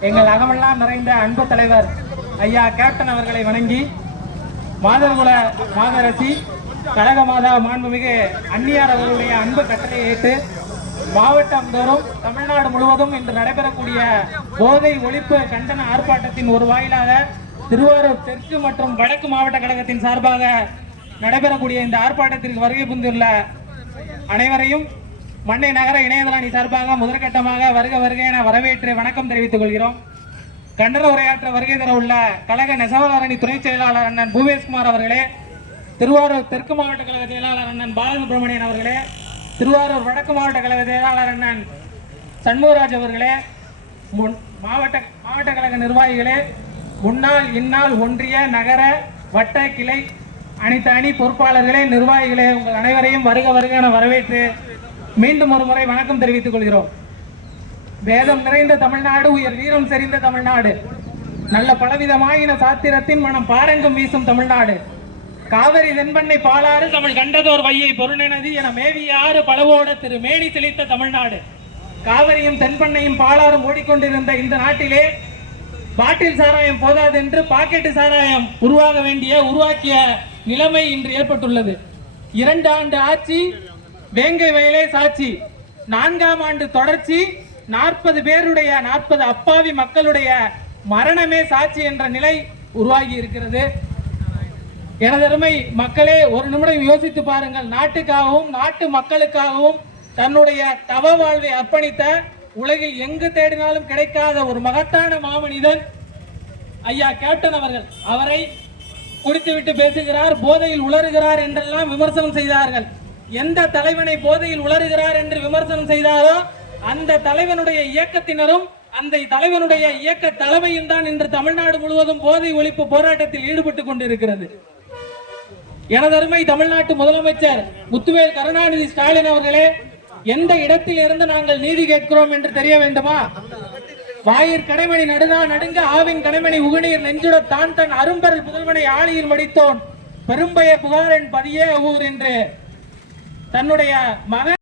எங்கள் அகமெல்லாம் நிறைந்த அன்பு தலைவர் ஐயா கேப்டன் அவர்களை வணங்கி மாதர்குல மாதரசி கழக மாதா மாண்புமிகு அந்நியார் அவர்களுடைய அன்பு கட்டளை ஏற்று மாவட்டம் தோறும் தமிழ்நாடு முழுவதும் இன்று நடைபெறக்கூடிய போதை ஒழிப்பு கண்டன ஆர்ப்பாட்டத்தின் ஒரு வாயிலாக திருவாரூர் தெற்கு மற்றும் வடக்கு மாவட்ட கழகத்தின் சார்பாக நடைபெறக்கூடிய இந்த ஆர்ப்பாட்டத்திற்கு வருகை புந்துள்ள அனைவரையும் மண்ணை நகர இணையதளி சார்பாக முதற்கட்டமாக வருக வருக என வரவேற்று வணக்கம் தெரிவித்துக் கொள்கிறோம். கண்டன உரையாற்ற வருகை தர உள்ள கழக நெசவாளரணி துணை செயலாளர் அண்ணன் பூவேஷ்குமார் அவர்களே திருவாரூர் தெற்கு மாவட்ட கழக செயலாளர் அண்ணன் பாலசுப்ரமணியன் அவர்களே திருவாரூர் வடக்கு மாவட்ட கழக செயலாளர் அண்ணன் சண்முகராஜ் அவர்களே முன் மாவட்ட மாவட்ட கழக நிர்வாகிகளே முன்னாள் இந்நாள் ஒன்றிய நகர வட்ட கிளை அனைத்து அணி பொறுப்பாளர்களே நிர்வாகிகளே உங்கள் அனைவரையும் வருக வருக என வரவேற்று மீண்டும் ஒரு முறை வணக்கம் தெரிவித்துக் கொள்கிறோம். வேதம் நிறைந்த தமிழ்நாடு உயர் வீரம் செறிந்த தமிழ்நாடு. நல்ல பலவிதமாயின சாத்திரத்தின் மனம் பாரங்கம் வீசும் தமிழ்நாடு. காவிரி தென்பண்ணை பாலாறு தமிழ் கண்டதோர் வையை பொருணனதி என மேவியாறு பலவோட திரு மேனி செழித்த தமிழ்நாடு. காவிரியும் தென்பண்ணையும் பாலாறும் ஓடிக்கொண்டிருந்த இந்த நாட்டிலே பாட்டில் சாராயம் போதாதென்று பாக்கெட்டு சாராயம் உருவாக வேண்டிய உருவாக்கிய நிலைமை இன்று ஏற்பட்டுள்ளது. இரண்டு ஆண்டு ஆட்சி வேங்கை வயலே சாட்சி. நான்காம் ஆண்டு தொடர்ச்சி நாற்பது பேருடைய நாற்பது அப்பாவி மக்களுடைய மரணமே சாட்சி என்ற நிலை உருவாகி இருக்கிறது. எனதருமை மக்களே ஒரு நிமிடம் யோசித்து பாருங்கள். நாட்டுக்காகவும் நாட்டு மக்களுக்காகவும் தன்னுடைய தவ வாழ்வை அர்ப்பணித்த உலகில் எங்கு தேடினாலும் கிடைக்காத ஒரு மகத்தான மாமனிதன் ஐயா கேப்டன் அவர்கள். அவரை குடித்துவிட்டு பேசுகிறார் போதையில் உளறுகிறார் என்றெல்லாம் விமர்சனம் செய்தார்கள். எந்த தலைவனை போதையில் உளறுகிறார் என்று விமர்சனம் செய்தாரோ அந்த தலைவனுடைய இயக்கத்தினரும் அந்த தலைவனுடைய இயக்க தலைமையும் தான் இன்று தமிழ்நாடு முழுவதும் போதை ஒழிப்பு போராட்டத்தில் ஈடுபட்டு கொண்டிருக்கிறது. எனதருமை தமிழ்நாட்டு முதலமைச்சர் முத்துவேல் கருணாநிதி ஸ்டாலின் அவர்களே எந்த இடத்தில் இருந்து நாங்கள் நீதி கேட்கிறோம் என்று தெரிய வேண்டுமா? வாயிற் கடைமணி நடுநா நடுங்க ஆவின் கடைமணி உகுநீர் நெஞ்சுட தான் தன் அரும்பரல் புதல்வனை ஆளியில் மடித்தோன். பெரும்பய புகாரன் பதியே ஊர் என்று தன்னுடைய மகன்